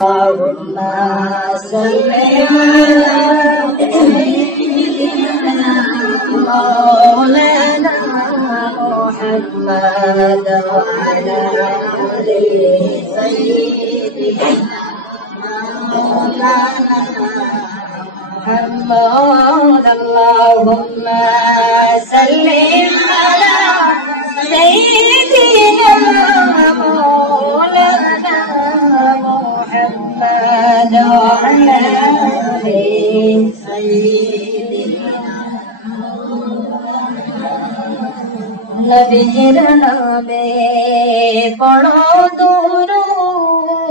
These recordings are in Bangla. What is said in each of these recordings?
اللهم صل على سيدنا مولانا محمد وعلى آل سيدنا مولانا محمد اللهم صل على سيدنا مولانا محمد وعلى آل سيدنا नबीर नामे पढ़ो दुरूद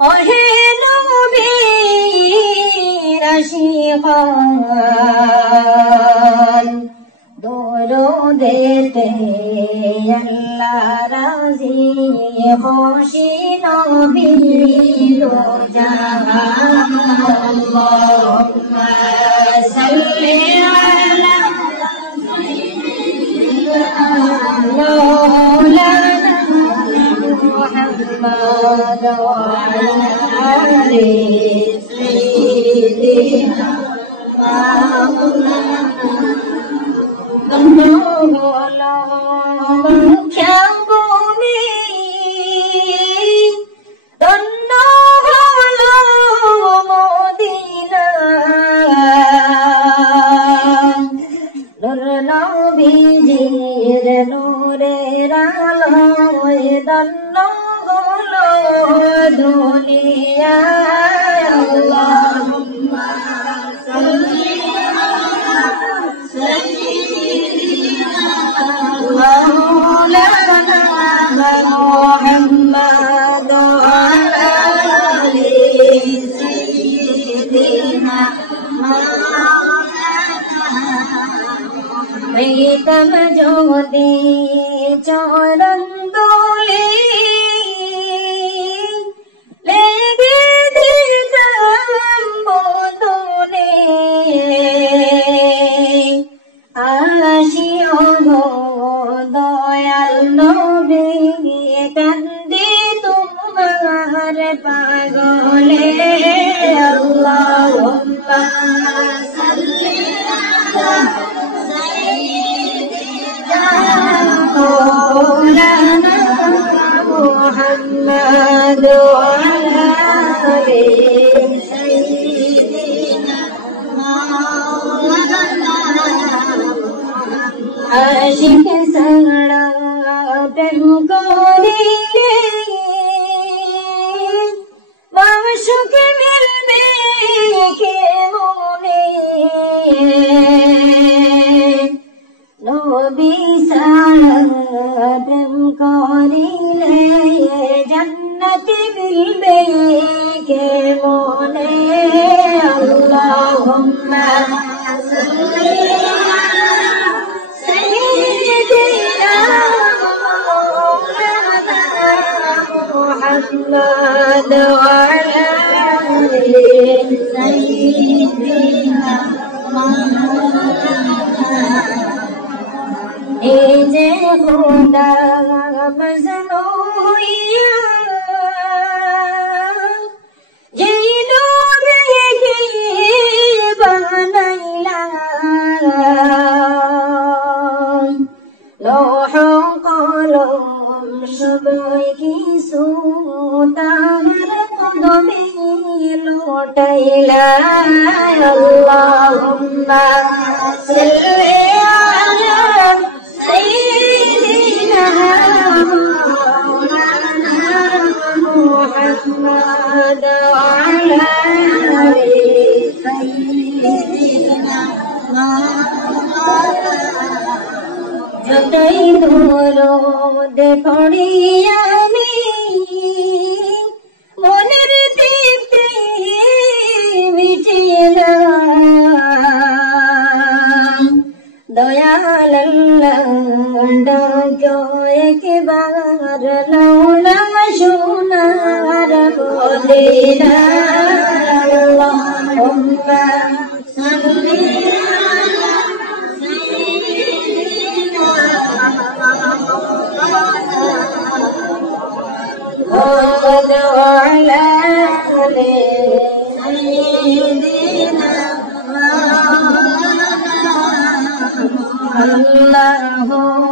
ओहे नबीर आशिकान दुरूदेते अल्लाह राज़ी खुशी नबी दो जहान अल्लाहुम्मा सल्ली अला مولانا محمد وعلى آل سيدنا নূরের আলোয় ধন্য হলো দুনিয়া আল্লাহুম্মা সাল্লি আলা সাইয়্যিদিনা মাওলানা মুহাম্মদ ওয়া আলা আলি সাইয়্যিদিনা प्रीतम ज्योति चरण दोले लेगे दिलम बोतोले आशियो गो दयाल नबी कंदे तुम्हार पागले अल्लाहुम्मा सल्ली अला مولانا محمد وعلى آل سيدنا مولانا आशिक सड़ा प्रेम करिले माशुक मिलबे के मने নবী ছাড়া প্রেম করিলে জান্নাতে মিলবে কে মনে আল্লাহুম্মা সাল্লি আলা সাইয়্যিদিনা মাওলানা মুহাম্মদ ওয়া আলা আলি সাইয়্যিদিনা जे खुदा मजनू हुइया जे लोग के बनैला लौह कलम सब কিছু তার কদমে লুটাইলা আল্লাহুম্মা সাল্লি আলা سيدنا مولانا محمد وعلى آل سيدنا যতই দরদ পড়ি আমি মনের তৃপ্তি মিটিয়ে না দয়াল আল্লাহ ডাকো একবার লওলা সোনার মদিনা আল্লাহুম্মা সাল্লি আলা সাইয়্যিদিনা محمد وعلى বলে আল্লাহু